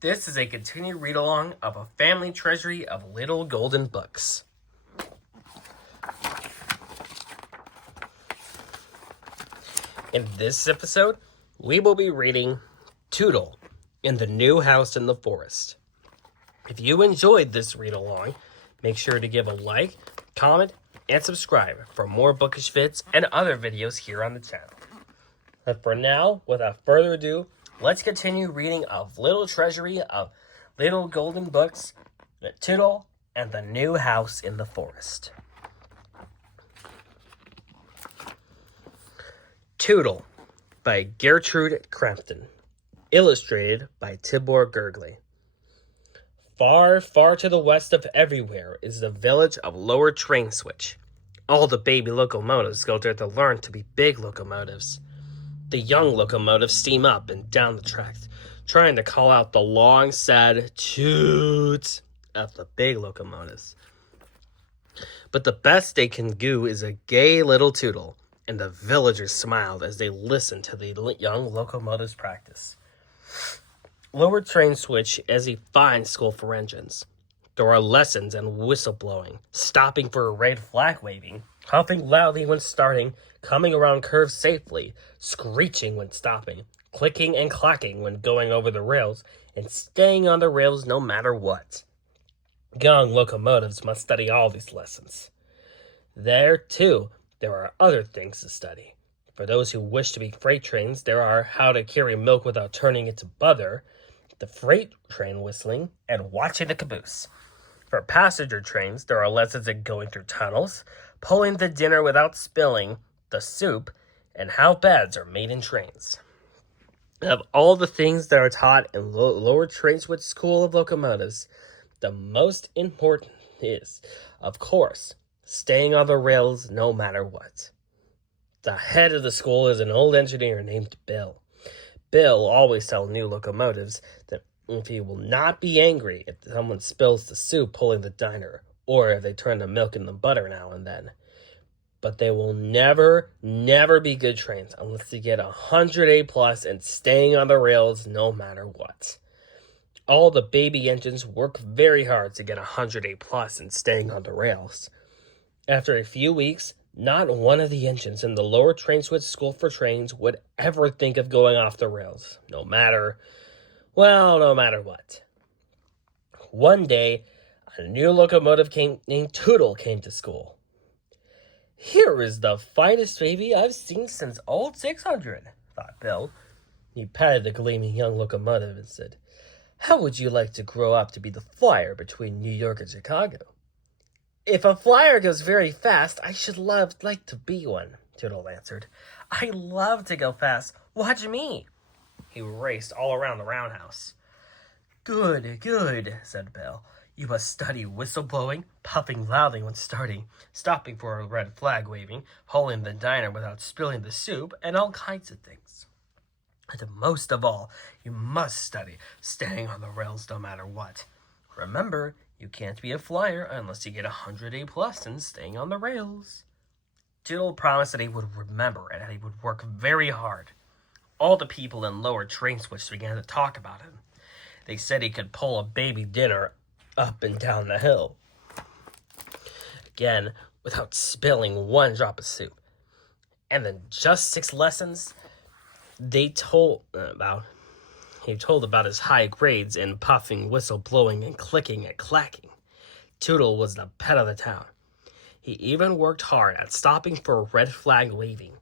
This is a continued read-along of a family treasury of little golden books. In this episode, we will be reading Tootle in the New House in the Forest. If you enjoyed this read-along, make sure to give a like, comment, and subscribe for more bookish vids and other videos here on the channel. But for now, without further ado, let's continue reading of Little Treasury of Little Golden Books, The Tootle, and the New House in the Forest. Tootle by Gertrude Crampton. Illustrated by Tibor Gurgley. Far, far to the west of everywhere is the village of Lower Train Switch. All the baby locomotives go there to learn to be big locomotives. The young locomotives steam up and down the tracks, trying to call out the long, sad toots of the big locomotives. But the best they can do is a gay little tootle, and the villagers smiled as they listened to the young locomotives practice. Lower Train Switch is a fine school for engines. There are lessons in whistle blowing, stopping for a red flag waving, huffing loudly when starting, coming around curves safely, screeching when stopping, clicking and clacking when going over the rails, and staying on the rails no matter what. Young locomotives must study all these lessons. There, too, there are other things to study. For those who wish to be freight trains, there are how to carry milk without turning it to butter, the freight train whistling, and watching the caboose. For passenger trains, there are lessons in going through tunnels, pulling the dinner without spilling the soup, and how beds are made in trains. Of all the things that are taught in Lower Train Switch School of Locomotives, the most important is, of course, staying on the rails no matter what. The head of the school is an old engineer named Bill. Bill always tells new locomotives that if he will not be angry if someone spills the soup pulling the diner, or if they turn the milk into butter now and then. But they will never be good trains unless they get 100 A+ and staying on the rails no matter what. All the baby engines work very hard to get 100 A+ and staying on the rails. After a few weeks, not one of the engines in the Lower Train Switch School for Trains would ever think of going off the rails, no matter what. One day, a new locomotive named Tootle came to school. "Here is the finest baby I've seen since old 600, thought Bill. He patted the gleaming young locomotive and said, "How would you like to grow up to be the flyer between New York and Chicago?" "If a flyer goes very fast, I should like to be one," Tootle answered. "I love to go fast. Watch me." He raced all around the roundhouse. Good, said Bill. "You must study whistle blowing, puffing loudly when starting, stopping for a red flag waving, holding the diner without spilling the soup, and all kinds of things. And most of all, you must study staying on the rails no matter what. Remember, you can't be a flyer unless you get 100 A+ in staying on the rails." Tootle promised that he would remember and that he would work very hard. All the people in Lower Train Switch began to talk about him. They said he could pull a baby dinner up and down the hill, again, without spilling one drop of soup. And then just 6 lessons, he told about his high grades in puffing, whistle blowing, and clicking and clacking. Tootle was the pet of the town. He even worked hard at stopping for a red flag waving.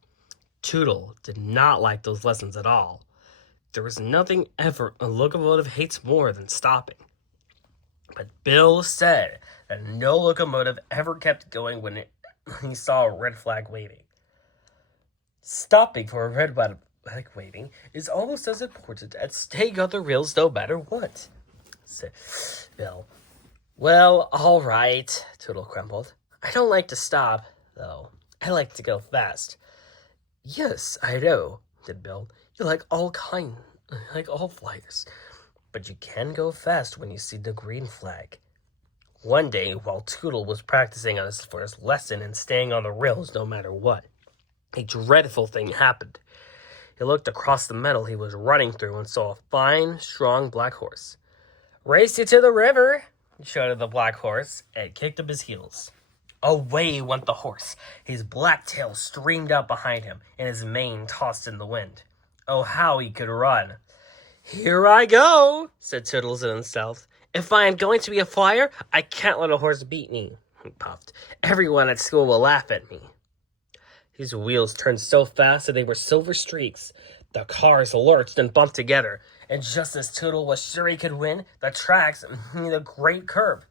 Tootle did not like those lessons at all. There was nothing ever a locomotive hates more than stopping. But Bill said that no locomotive ever kept going when he saw a red flag waving. Stopping for a red flag waving is almost as important as staying on the rails no matter what, said Bill. "Well, all right," Tootle grumbled. "I don't like to stop, though. I like to go fast." "Yes, I know," said Bill. "You like all flyers. But you can go fast when you see the green flag." One day, while Tootle was practicing on his first lesson and staying on the rails no matter what, a dreadful thing happened. He looked across the meadow he was running through and saw a fine, strong black horse. Race you to the river, shouted the black horse, and kicked up his heels. Away went the horse. His black tail streamed out behind him, and his mane tossed in the wind. Oh, how he could run! Here I go, said Tootles to himself. If I am going to be a flyer, I can't let a horse beat me, he puffed. Everyone at school will laugh at me. His wheels turned so fast that they were silver streaks. The cars lurched and bumped together, and just as Tootle was sure he could win, the tracks made a great curve.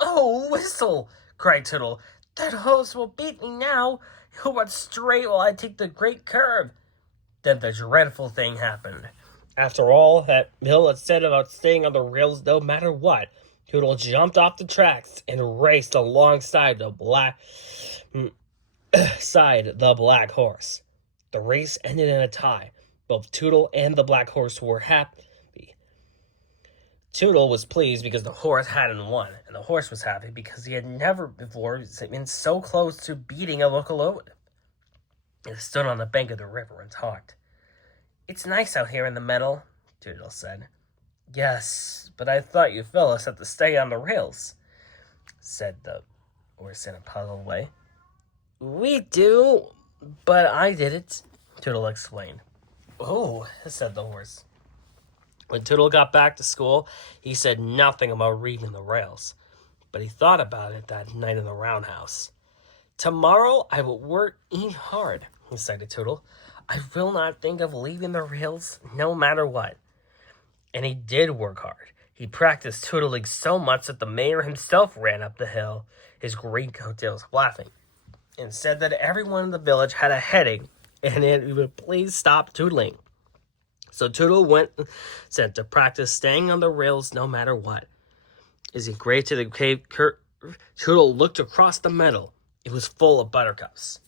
Oh, whistle! Cried Tootle. That horse will beat me now. He'll run straight while I take the great curve. Then the dreadful thing happened. After all that Bill had said about staying on the rails no matter what, Tootle jumped off the tracks and raced alongside the black horse. The race ended in a tie. Both Tootle and the black horse were happy. Tootle was pleased because the horse hadn't won, and the horse was happy because he had never before been so close to beating a locomotive. They stood on the bank of the river and talked. It's nice out here in the meadow, Tootle said. Yes, but I thought you fellas had to stay on the rails, said the horse in a puzzled way. We do, but I didn't, Tootle explained. Oh, said the horse. When Tootle got back to school, he said nothing about reading the rails, but he thought about it that night in the roundhouse. Tomorrow I will work hard, he said to Tootle. I will not think of leaving the rails, no matter what. And he did work hard. He practiced tootling so much that the mayor himself ran up the hill, his green coattails flapping, and said that everyone in the village had a headache and it would please stop tootling. So Tootle went sent to practice staying on the rails no matter what. As he grazed to the cave Tootle looked across the meadow. It was full of buttercups.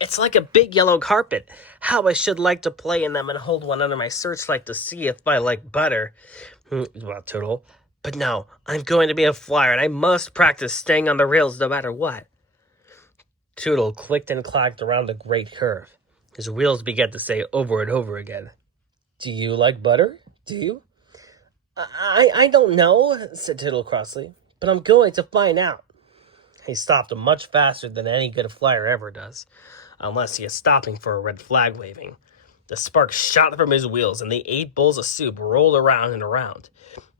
It's like a big yellow carpet. How I should like to play in them and hold one under my searchlight to see if I like butter. Well, Tootle. But no, I'm going to be a flyer, and I must practice staying on the rails no matter what. Tootle clicked and clacked around the great curve. His wheels began to say over and over again, Do you like butter? Do you? I don't know, said Tootle crossly, but I'm going to find out. He stopped much faster than any good flyer ever does, unless he is stopping for a red flag waving. The sparks shot from his wheels, and the 8 bowls of soup rolled around and around.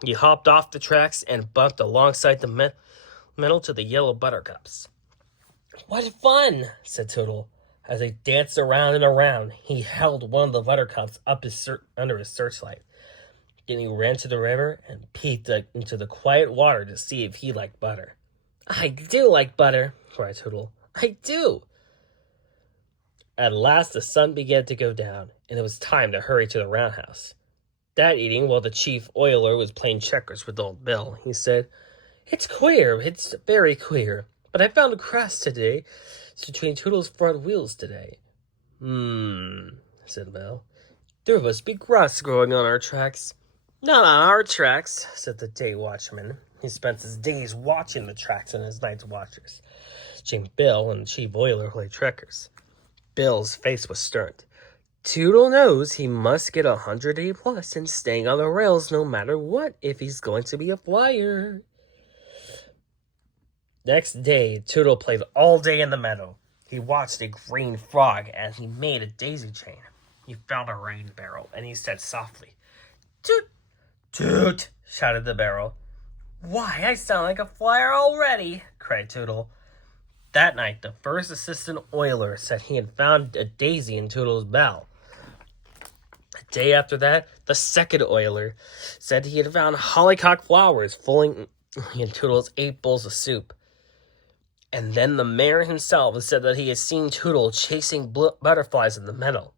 He hopped off the tracks and bumped alongside the middle to the yellow buttercups. What fun, said Tootle. As they danced around and around, he held one of the buttercups up under his searchlight. Then he ran to the river and peeked into the quiet water to see if he liked butter. I do like butter, cried Tootle. I do. At last the sun began to go down, and it was time to hurry to the roundhouse. That evening, while the chief oiler was playing checkers with old Bill, he said, It's queer, it's very queer, but I found a crust today. It's between Tootle's front wheels today. Said Bill. There must be grass growing on our tracks. Not on our tracks, said the day watchman. He spent his days watching the tracks and his nights watchers. Bill and the chief oiler played checkers. Bill's face was stern. Tootle knows he must get 100 A+ in staying on the rails no matter what if he's going to be a flyer. Next day, Tootle played all day in the meadow. He watched a green frog as he made a daisy chain. He found a rain barrel, and he said softly, Toot! Toot! Shouted the barrel. Why, I sound like a flyer already, cried Tootle. That night, the first assistant oiler said he had found a daisy in Tootle's bell. A day after that, the second oiler said he had found hollyhock flowers filling in Tootle's 8 bowls of soup. And then the mayor himself said that he had seen Tootle chasing butterflies in the meadow.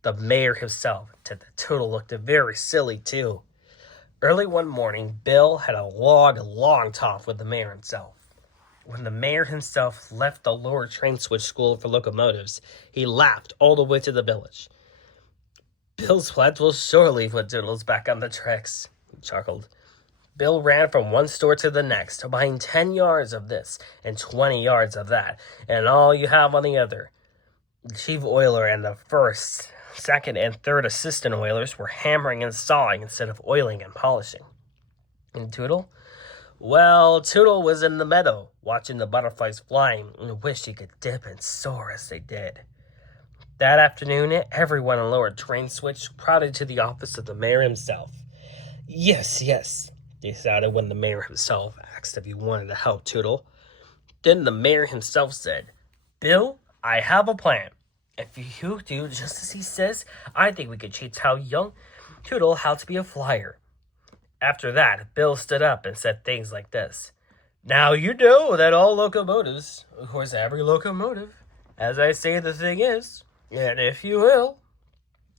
The mayor himself said that Tootle looked very silly, too. Early one morning, Bill had a long talk with the mayor himself. When the mayor himself left the lower train switch school for locomotives, he laughed all the way to the village. Bill's pledge will surely put Tootles back on the tracks, he chuckled. Bill ran from one store to the next, buying 10 yards of this and 20 yards of that, and all you have on the other. The chief oiler and the first, second, and third assistant oilers were hammering and sawing instead of oiling and polishing. And Tootle? Well, Tootle was in the meadow, watching the butterflies flying, and wished he could dip and soar as they did. That afternoon, everyone in Lower Train Switch crowded to the office of the mayor himself. Yes, they shouted when the mayor himself asked if he wanted to help Tootle. Then the mayor himself said, Bill, I have a plan. If you do just as he says, I think we could teach young Tootle how to be a flyer. After that, Bill stood up and said things like this. Now you know that all locomotives, of course every locomotive, as I say the thing is, and if you will.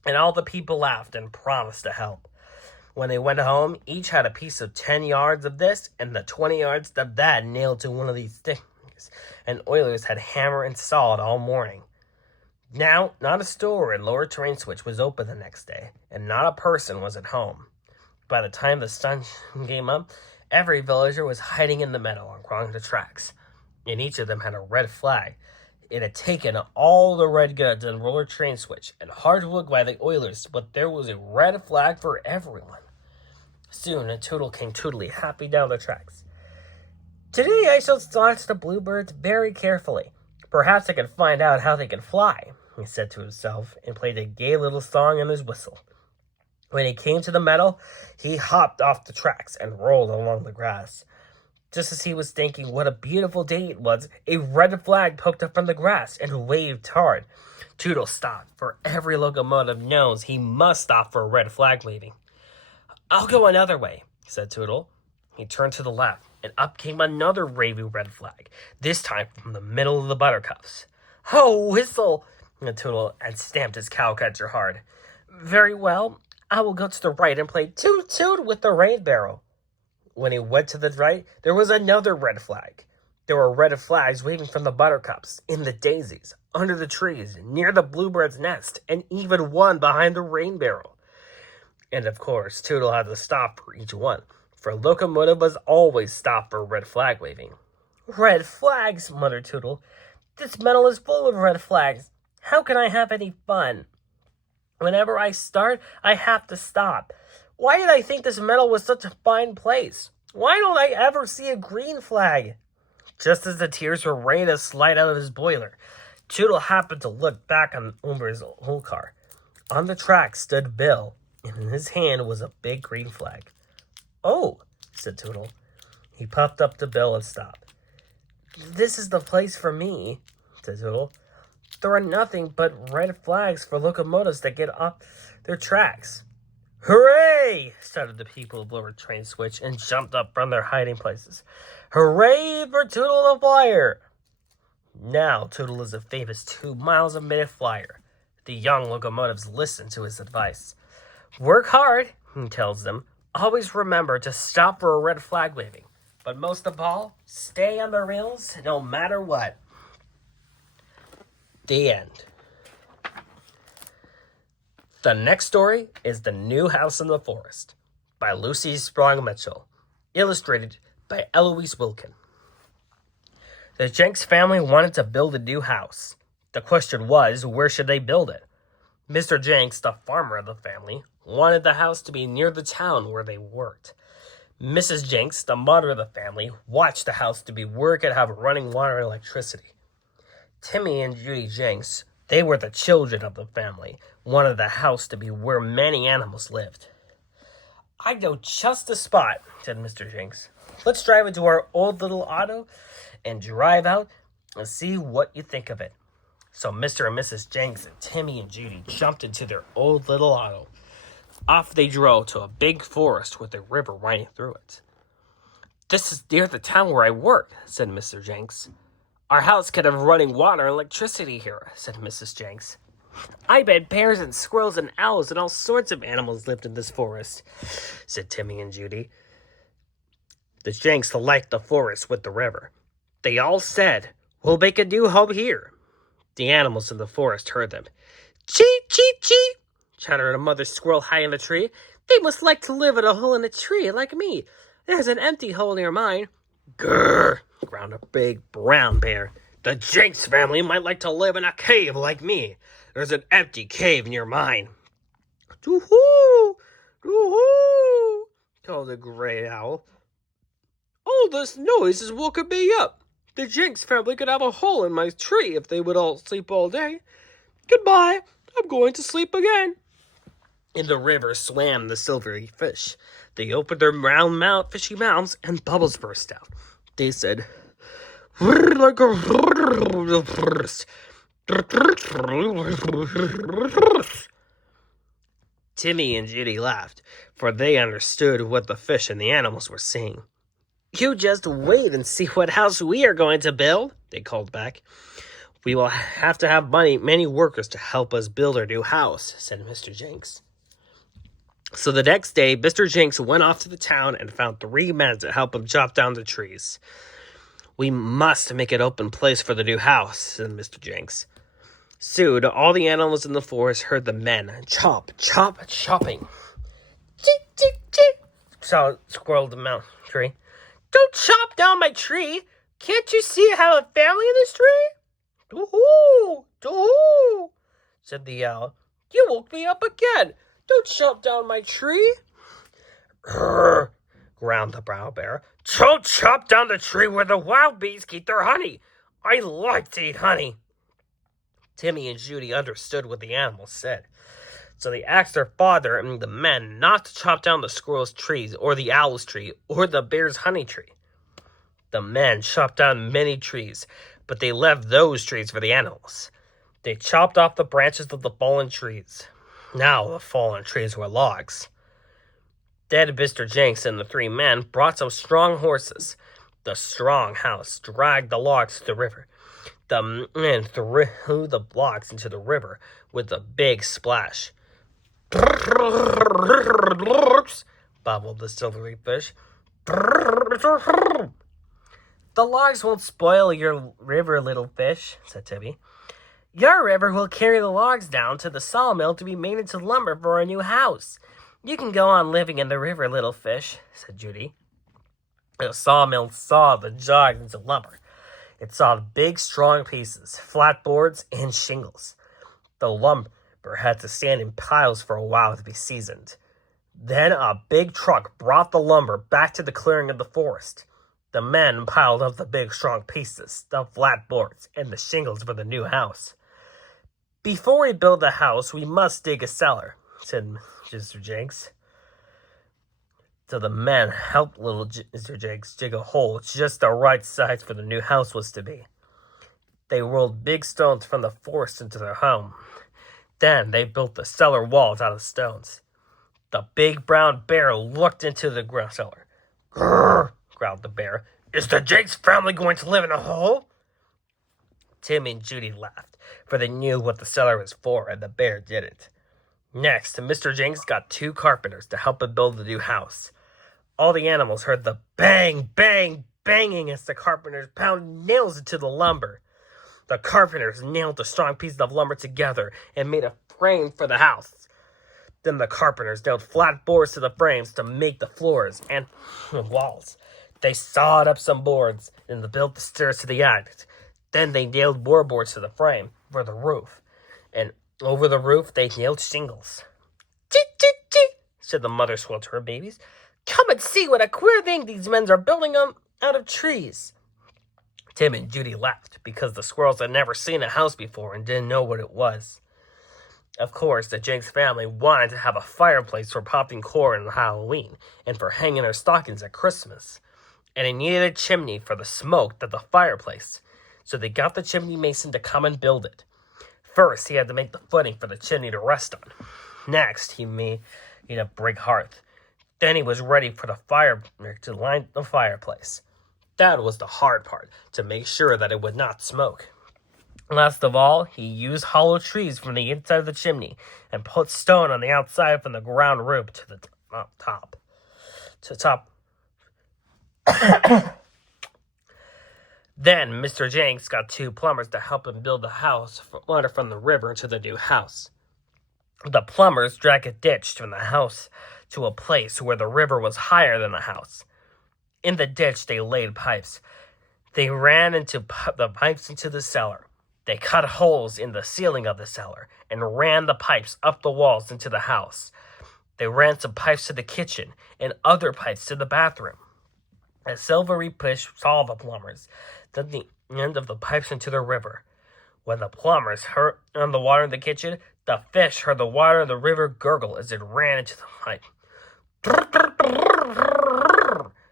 And all the people laughed and promised to help. When they went home, each had a piece of 10 yards of this and the 20 yards of that nailed to one of these things. And oilers had hammer and saw it all morning. Now, not a store in Lower Train Switch was open the next day, and not a person was at home. By the time the sun came up, every villager was hiding in the meadow along the tracks, and each of them had a red flag. It had taken all the red goods in Lower Train Switch and hard work by the oilers, but there was a red flag for everyone. Soon, a Tootle came tootly happy down the tracks. Today I shall watch the bluebirds very carefully. Perhaps I can find out how they can fly, he said to himself, and played a gay little song on his whistle. When he came to the meadow, he hopped off the tracks and rolled along the grass. Just as he was thinking what a beautiful day it was, a red flag poked up from the grass and waved hard. Tootle stopped, for every locomotive knows he must stop for a red flag waving. I'll go another way, said Tootle. He turned to the left, and up came another wavy red flag, this time from the middle of the buttercups. Ho, whistle! And Tootle had stamped his cowcatcher hard. Very well, I will go to the right and play toot toot with the rain barrel. When he went to the right, there was another red flag. There were red flags waving from the buttercups, in the daisies, under the trees, near the bluebird's nest, and even one behind the rain barrel. And of course, Tootle had to stop for each one, for a locomotive was always stopped for red flag waving. Red flags, muttered Tootle. This meadow is full of red flags. How can I have any fun? Whenever I start, I have to stop. Why did I think this meadow was such a fine place? Why don't I ever see a green flag? Just as the tears were ready to slide out of his boiler, Tootle happened to look back over his old car. On the track stood Bill, and in his hand was a big green flag. Oh, said Tootle. He puffed up to Bill and stopped. This is the place for me, said Tootle. There are nothing but red flags for locomotives that get off their tracks. Hooray! Shouted the people of Lower Train Switch and jumped up from their hiding places. Hooray for Tootle the Flyer! Now Tootle is a famous 2 miles a minute flyer. The young locomotives listen to his advice. Work hard, he tells them. Always remember to stop for a red flag waving. But most of all, stay on the rails no matter what. The end. The next story is The New House in the Forest by Lucy Sprong Mitchell, illustrated by Eloise Wilkin. The Jenks family wanted to build a new house. The question was, where should they build it? Mr. Jenks, the farmer of the family, wanted the house to be near the town where they worked. Mrs. Jenks, the mother of the family, watched the house to be where it could have running water and electricity. Timmy and Judy Jenks, they were the children of the family, wanted the house to be where many animals lived. I know just the spot, said Mr. Jenks. Let's drive into our old little auto and drive out and see what you think of it. So Mr. and Mrs. Jenks and Timmy and Judy jumped into their old little auto. Off they drove to a big forest with a river winding through it. This is near the town where I work, said Mr. Jenks. Our house could have running water and electricity here, said Mrs. Jenks. I bet bears and squirrels and owls and all sorts of animals lived in this forest, said Timmy and Judy. The Jenks liked the forest with the river. They all said, we'll make a new home here. The animals in the forest heard them. Chee, chee, chee, chattered a mother squirrel high in the tree. They must like to live in a hole in a tree like me. There's an empty hole near mine. Grrr, growled a big brown bear. The Jenks family might like to live in a cave like me. There's an empty cave near mine. Doo-hoo! Doo-hoo! To called a gray owl. "All this noise is woken me up. The Jinx family could have a hole in my tree if they would all sleep all day. Goodbye, I'm going to sleep again." In the river swam the silvery fish. They opened their round fishy mouths, and bubbles burst out. They said, like a Timmy and Judy laughed, for they understood what the fish and the animals were saying. "You just wait and see what house we are going to build," they called back. "We will have to have many workers to help us build our new house," said Mr. Jinx. So the next day, Mr. Jinx went off to the town and found 3 men to help him chop down the trees. "We must make an open place for the new house," said Mr. Jinx. Soon, all the animals in the forest heard the men chopping. "Chick, chick, chick," squirreled the mountain tree. "Don't chop down my tree. Can't you see I have a family in this tree?" "Doo-hoo, doo-hoo," said the owl. "You woke me up again. Don't chop down my tree." "Grrr," growled the brown bear. "Don't chop down the tree where the wild bees keep their honey. I like to eat honey." Timmy and Judy understood what the animals said, so they asked their father and the men not to chop down the squirrel's trees, or the owl's tree, or the bear's honey tree. The men chopped down many trees, but they left those trees for the animals. They chopped off the branches of the fallen trees. Now the fallen trees were logs. Then Mr. Jinx and the 3 men brought some strong horses. The strong house dragged the logs to the river. The men threw the logs into the river with a big splash. Bubbled the silvery fish. "The logs won't spoil your river, little fish," said Timmy. "Your river will carry the logs down to the sawmill to be made into lumber for a new house. You can go on living in the river, little fish," said Judy. The sawmill sawed the logs into lumber. It sawed big, strong pieces, flat boards, and shingles. The lumber had to stand in piles for a while to be seasoned. Then a big truck brought the lumber back to the clearing of the forest. The men piled up the big, strong pieces, the flat boards, and the shingles for the new house. "Before we build the house, we must dig a cellar," said Mr. Jinx. So the men helped little Mr. Jinx dig a hole just the right size for the new house was to be. They rolled big stones from the forest into their home. Then they built the cellar walls out of stones. The big brown bear looked into the cellar. "Grrr," growled the bear. "Is the Jinx family going to live in a hole?" Tim and Judy laughed, for they knew what the cellar was for, and the bear didn't. Next, Mr. Jinx got 2 carpenters to help him build the new house. All the animals heard the bang, bang, banging as the carpenters pounded nails into the lumber. The carpenters nailed the strong pieces of lumber together and made a frame for the house. Then the carpenters nailed flat boards to the frames to make the floors and walls. They sawed up some boards and built the stairs to the attic. Then they nailed more boards to the frame for the roof. And over the roof, they nailed shingles. "Chee, chee, chee," said the mother squirrel to her babies. "Come and see what a queer thing these men are building out of trees." Tim and Judy laughed because the squirrels had never seen a house before and didn't know what it was. Of course, the Jinx family wanted to have a fireplace for popping corn on Halloween and for hanging their stockings at Christmas. And it needed a chimney for the smoke at the fireplace. So they got the chimney mason to come and build it. First, he had to make the footing for the chimney to rest on. Next, he made a brick hearth. Then he was ready for the fire to line the fireplace. That was the hard part, to make sure that it would not smoke. Last of all, he used hollow trees from the inside of the chimney and put stone on the outside from the ground room to the top. Then Mr. Jinx got 2 plumbers to help him build the house for water from the river to the new house. The plumbers dragged a ditch from the house to a place where the river was higher than the house. In the ditch, they laid pipes. They ran the pipes into the cellar. They cut holes in the ceiling of the cellar and ran the pipes up the walls into the house. They ran some pipes to the kitchen and other pipes to the bathroom. A silvery push saw the plumbers, then the end of the pipes into the river. When the plumbers heard the water in the kitchen, the fish heard the water in the river gurgle as it ran into the pipe.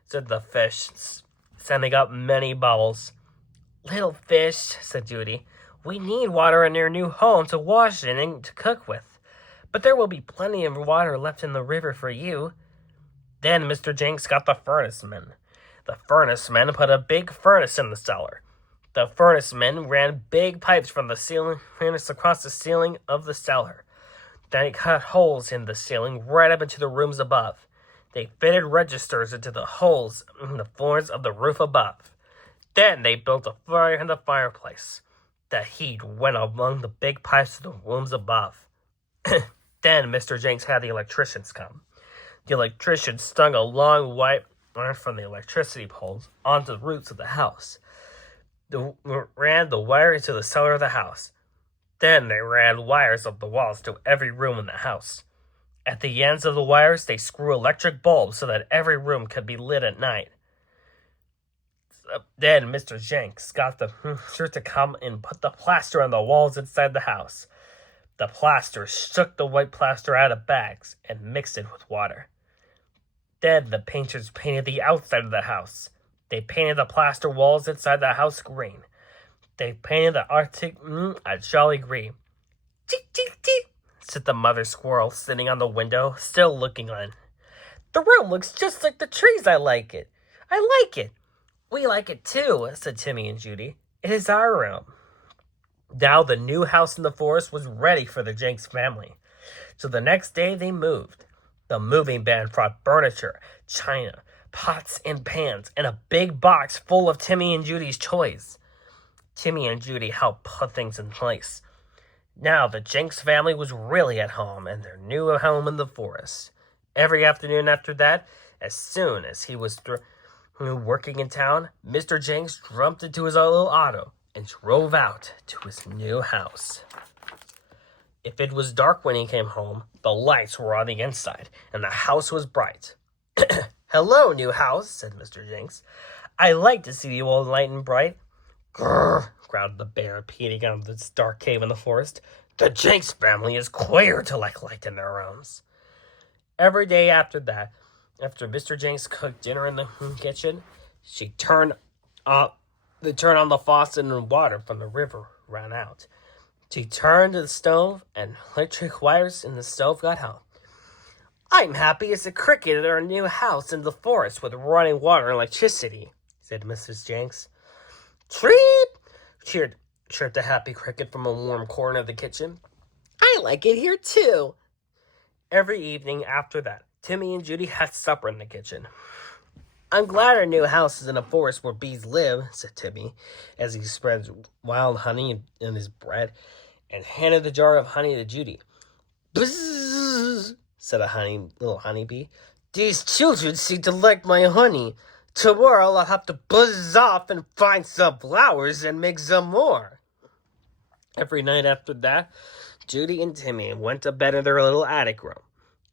Said the fish, sending up many bubbles. Little fish, said Judy, we need water in your new home to wash in and to cook with. But there will be plenty of water left in the river for you. Then Mr. Jenks got the furnace men. The furnace men put a big furnace in the cellar. The furnace men ran big pipes from the ceiling furnace across the ceiling of the cellar. Then they cut holes in the ceiling right up into the rooms above. They fitted registers into the holes in the floors of the roof above. Then they built a fire in the fireplace. The heat went along the big pipes to the rooms above. Then Mr. Jenks had the electricians come. The electricians strung a long white wire from the electricity poles onto the roofs of the house. They ran the wire into the cellar of the house. Then they ran wires up the walls to every room in the house. At the ends of the wires, they screw electric bulbs so that every room could be lit at night. Then Mr. Jenks got the sure to come and put the plaster on the walls inside the house. The plaster shook the white plaster out of bags and mixed it with water. Then the painters painted the outside of the house. They painted the plaster walls inside the house green. They painted the Arctic a jolly green. Cheep, cheep, cheep, said the mother squirrel sitting on the window, still looking on. The room looks just like the trees. I like it. I like it. We like it too, said Timmy and Judy. It is our room. Now the new house in the forest was ready for the Jenks family. So the next day they moved. The moving band brought furniture, china, pots and pans, and a big box full of Timmy and Judy's toys. Timmy and Judy helped put things in place. Now the Jenks family was really at home in their new home in the forest. Every afternoon after that, as soon as he was working in town, Mr. Jenks jumped into his little auto and drove out to his new house. If it was dark when he came home, the lights were on the inside, and the house was bright. Hello, new house, said Mr. Jenks. I like to see you all light and bright. Grrr, growled the bear, peeping out of this dark cave in the forest. The Jenks family is queer to like light in their homes. Every day after that, after Mr. Jenks cooked dinner in the kitchen, they turned on the faucet and water from the river ran out. She turned to the stove and electric wires in the stove got hot. I'm happy as a cricket at our new house in the forest with running water and electricity, said Mrs. Jenks. Treep! Chirped the happy cricket from a warm corner of the kitchen. I like it here too. Every evening after that, Timmy and Judy had supper in the kitchen. I'm glad our new house is in a forest where bees live, said Timmy, as he spread wild honey in his bread and handed the jar of honey to Judy. Bzzz, said a little honeybee. These children seem to like my honey. Tomorrow I'll have to buzz off and find some flowers and make some more. Every night after that, Judy and Timmy went to bed in their little attic room.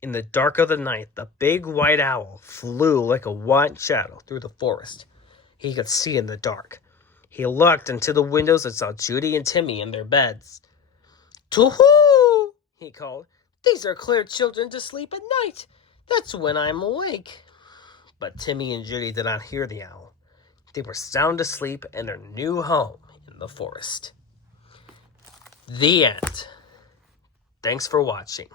In the dark of the night, the big white owl flew like a white shadow through the forest. He could see in the dark. He looked into the windows and saw Judy and Timmy in their beds. Tootle! He called. These are clear children to sleep at night. That's when I'm awake. But Timmy and Judy did not hear the owl. They were sound asleep in their new home in the forest. The end. Thanks for watching.